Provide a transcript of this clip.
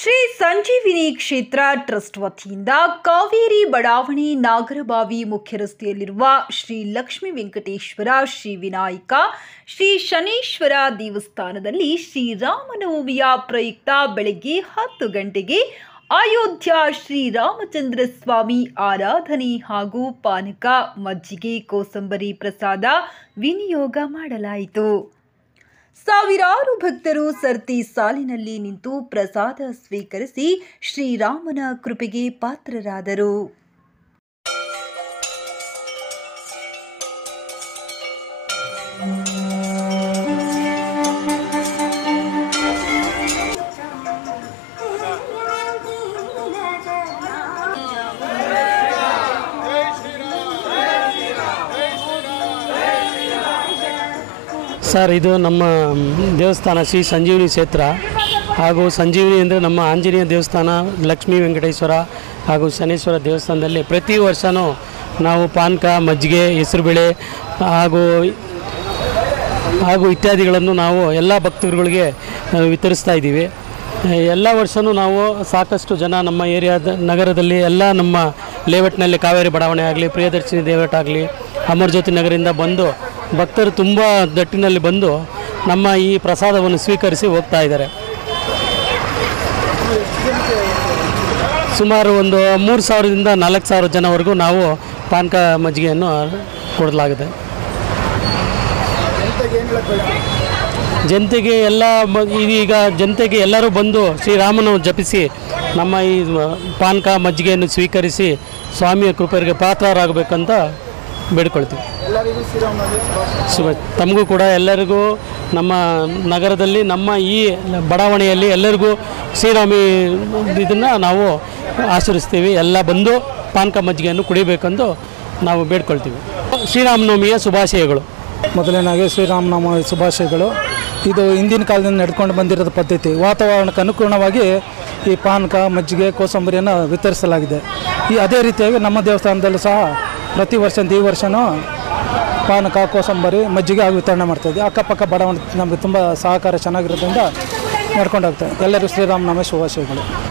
ಶ್ರೀ ಸಂಜೀವಿನಿ ಕ್ಷೇತ್ರ ಟ್ರಸ್ಟ್ ವತಿಯಿಂದ ಕಾವೇರಿ ಬಡಾವಣೆ ನಾಗರಬಾವಿ ಮುಖ್ಯ ರಸ್ತೆಯಲ್ಲಿರುವ ಶ್ರೀ ಲಕ್ಷ್ಮೀ ವೆಂಕಟೇಶ್ವರ ಶ್ರೀ ವಿನಾಯಕ ಶ್ರೀ ಶನೇಶ್ವರ ದೇವಸ್ಥಾನದಲ್ಲಿ ಶ್ರೀರಾಮನವಮಿಯ ಪ್ರಯುಕ್ತ ಬೆಳಗ್ಗೆ 10 ಗಂಟೆಗೆ ಅಯೋಧ್ಯ ಶ್ರೀರಾಮಚಂದ್ರ ಸ್ವಾಮಿ ಆರಾಧನೆ ಹಾಗೂ ಪಾನಕ ಮಜ್ಜಿಗೆ ಕೋಸಂಬರಿ ಪ್ರಸಾದ ವಿನಿಯೋಗ ಮಾಡಲಾಯಿತು. ಸಾವಿರಾರು ಭಕ್ತರು ಸರತಿ ಸಾಲಿನಲ್ಲಿ ನಿಂತು ಪ್ರಸಾದ ಸ್ವೀಕರಿಸಿ ಶ್ರೀರಾಮನ ಕೃಪೆಗೆ ಪಾತ್ರರಾದರು. ಸರ್, ಇದು ನಮ್ಮ ದೇವಸ್ಥಾನ ಶ್ರೀ ಸಂಜೀವಿನಿ ಕ್ಷೇತ್ರ ಹಾಗೂ ಸಂಜೀವಿನಿ ಅಂದರೆ ನಮ್ಮ ಆಂಜನೇಯ ದೇವಸ್ಥಾನ, ಲಕ್ಷ್ಮೀ ವೆಂಕಟೇಶ್ವರ ಹಾಗೂ ಶನೇಶ್ವರ ದೇವಸ್ಥಾನದಲ್ಲಿ ಪ್ರತಿ ವರ್ಷವೂ ನಾವು ಪಾನಕ, ಮಜ್ಜಿಗೆ, ಹೆಸರುಬೇಳೆ ಹಾಗೂ ಇತ್ಯಾದಿಗಳನ್ನು ನಾವು ಎಲ್ಲ ಭಕ್ತರುಗಳಿಗೆ ವಿತರಿಸ್ತಾ ಇದ್ದೀವಿ. ಎಲ್ಲ ವರ್ಷವೂ ನಾವು ಸಾಕಷ್ಟು ಜನ ನಮ್ಮ ಏರಿಯಾದ ನಗರದಲ್ಲಿ ಎಲ್ಲ ನಮ್ಮ ಲೇಔಟ್ನಲ್ಲಿ ಕಾವೇರಿ ಬಡಾವಣೆ ಆಗಲಿ, ಪ್ರಿಯದರ್ಶಿನಿ ಲೇಔಟ್ ಆಗಲಿ, ಅಮರಜ್ಯೋತಿ ನಗರದಿಂದ ಬಂದು ಭಕ್ತರು ತುಂಬ ದಟ್ಟಿನಲ್ಲಿ ಬಂದು ನಮ್ಮ ಈ ಪ್ರಸಾದವನ್ನು ಸ್ವೀಕರಿಸಿ ಹೋಗ್ತಾ ಇದ್ದಾರೆ. ಸುಮಾರು ಒಂದು 3,000ದಿಂದ 4,000 ಜನವರೆಗೂ ನಾವು ಪಾನಕ ಮಜ್ಜಿಗೆಯನ್ನು ಕೊಡಲಾಗಿದೆ. ಜನತೆಗೆ ಈಗ ಜನತೆಗೆ ಎಲ್ಲರೂ ಬಂದು ಶ್ರೀರಾಮನ ಜಪಿಸಿ ನಮ್ಮ ಈ ಪಾನಕ ಮಜ್ಜಿಗೆಯನ್ನು ಸ್ವೀಕರಿಸಿ ಸ್ವಾಮಿಯ ಕೃಪೆಗೆ ಪಾತ್ರರಾಗಬೇಕಂತ ಬೇಡ್ಕೊಳ್ತೀವಿ. ತಮಗೂ ಕೂಡ ಎಲ್ಲರಿಗೂ ನಮ್ಮ ನಗರದಲ್ಲಿ ನಮ್ಮ ಈ ಬಡಾವಣೆಯಲ್ಲಿ ಎಲ್ಲರಿಗೂ ಶ್ರೀರಾಮಿ ಇದನ್ನು ನಾವು ಆಚರಿಸ್ತೀವಿ. ಎಲ್ಲ ಬಂದು ಪಾನಕ ಮಜ್ಜಿಗೆಯನ್ನು ಕುಡಿಬೇಕೆಂದು ನಾವು ಬೇಡ್ಕೊಳ್ತೀವಿ. ಶ್ರೀರಾಮನವಮಿಯ ಶುಭಾಶಯಗಳು. ಮೊದಲನೇದಾಗಿ ಶ್ರೀರಾಮನವಮಿ ಶುಭಾಶಯಗಳು. ಇದು ಹಿಂದಿನ ಕಾಲದಿಂದ ನಡ್ಕೊಂಡು ಬಂದಿರೋದ ಪದ್ಧತಿ. ವಾತಾವರಣಕ್ಕೆ ಅನುಗುಣವಾಗಿ ಈ ಪಾನಕ, ಮಜ್ಜಿಗೆ, ಕೋಸಂಬರಿಯನ್ನು ವಿತರಿಸಲಾಗಿದೆ. ಅದೇ ರೀತಿಯಾಗಿ ನಮ್ಮ ದೇವಸ್ಥಾನದಲ್ಲೂ ಸಹ ಪ್ರತಿ ಈ ವರ್ಷವೂ ಪಾನಕ, ಕೋಸಂಬರಿ, ಮಜ್ಜಿಗೆ ಹಾಗೂ ವಿತರಣೆ ಮಾಡ್ತಾಯಿದ್ದೆ. ಅಕ್ಕಪಕ್ಕ ಬಡಾವಣೆ ನಮಗೆ ತುಂಬ ಸಹಕಾರ ಚೆನ್ನಾಗಿರೋದ್ರಿಂದ ನಡ್ಕೊಂಡು ಹೋಗ್ತದೆ. ಎಲ್ಲರಿಗೂ ಶ್ರೀರಾಮನವಮಿ ಶುಭಾಶಯಗಳು.